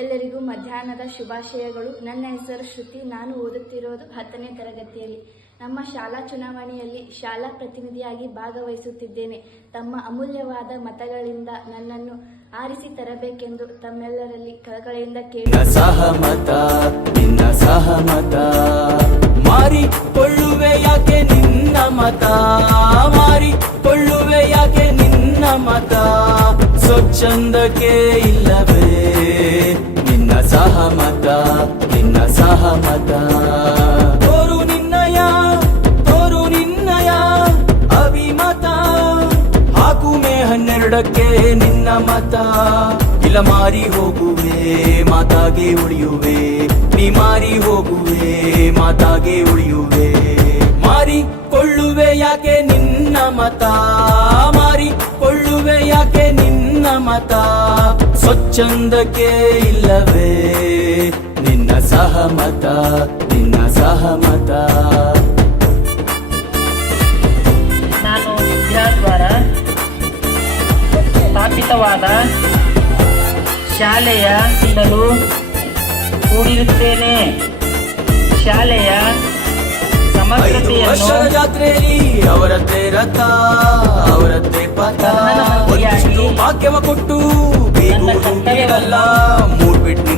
ಎಲ್ಲರಿಗೂ ಮಧ್ಯಾಹ್ನದ ಶುಭಾಶಯಗಳು. ನನ್ನ ಹೆಸರು ಶ್ರುತಿ. ನಾನು ಓದುತ್ತಿರೋದು 10ನೇ ತರಗತಿಯಲ್ಲಿ. ನಮ್ಮ ಶಾಲಾ ಚುನಾವಣೆಯಲ್ಲಿ ಶಾಲಾ ಪ್ರತಿನಿಧಿಯಾಗಿ ಭಾಗವಹಿಸುತ್ತಿದ್ದೇನೆ. ತಮ್ಮ ಅಮೂಲ್ಯವಾದ ಮತಗಳಿಂದ ನನ್ನನ್ನು ಆರಿಸಿ ತರಬೇಕೆಂದು ತಮ್ಮೆಲ್ಲರಲ್ಲಿ ಕಳಕಳಿಯಿಂದ ಸಹಮತ ನಿನ್ನ ಸಹಮತ ಮಾರಿಕೊಳ್ಳುವೆ ಯಾಕೆ ನಿನ್ನ ಮತ ಮಾರಿಕೊಳ್ಳುವೆ ಯಾಕೆ ನಿನ್ನ ಮತ ಸ್ವಚ್ಛಂದಕ್ಕೆ ಇಲ್ಲವೇ ನಿನ್ನ ಸಹಮತ ನಿನ್ನ ಸಹಮತ ತೋರು ನಿನ್ನಯ ಅಭಿಮತ ಹಾಕುಮೆ 12ಕ್ಕೆ ನಿನ್ನ ಮತ ಇಲ್ಲ ಮಾರಿ ಹೋಗುವೆ ಮಾತಾಗೆ ಉಳಿಯುವೆ ನೀ ಮಾರಿ ಹೋಗುವೆ ಮಾತಾಗೆ ಉಳಿಯುವೆ ಮಾರಿಕೊಳ್ಳುವೆ ಯಾಕೆ ನಿನ್ನ ಮತ ಮಾರಿಕೊಳ್ಳುವೆ ಯಾಕೆ ನಿನ್ನ ಮತ ಸ್ವಚ್ಛಂದಕ್ಕೆ ಇಲ್ಲವೇ ನಿನ್ನ ಸಹಮತ ನಿನ್ನ ಸಹಮತ. ನಾನು ವಿದ್ಯಾದ್ವಾರ ಸ್ಥಾಪಿತವಾದ ಶಾಲೆಯಿಂದಲೂ ಕೂಡಿರುತ್ತೇನೆ. ಶಾಲೆಯ ಸಮಗ್ರತೆಯನ್ನು ಜಾತ್ರೆಯಲ್ಲಿ ಅವರದ್ದೇ ರಥ ಅವರದ್ದೇ ಪಥ ಒಂದಿಷ್ಟು ಭಾಗ್ಯವ ಕೊಟ್ಟು ಬೇಗೂರು ಬೀಳಲ್ಲ ಮೂಡ್ಬಿಟ್ಟು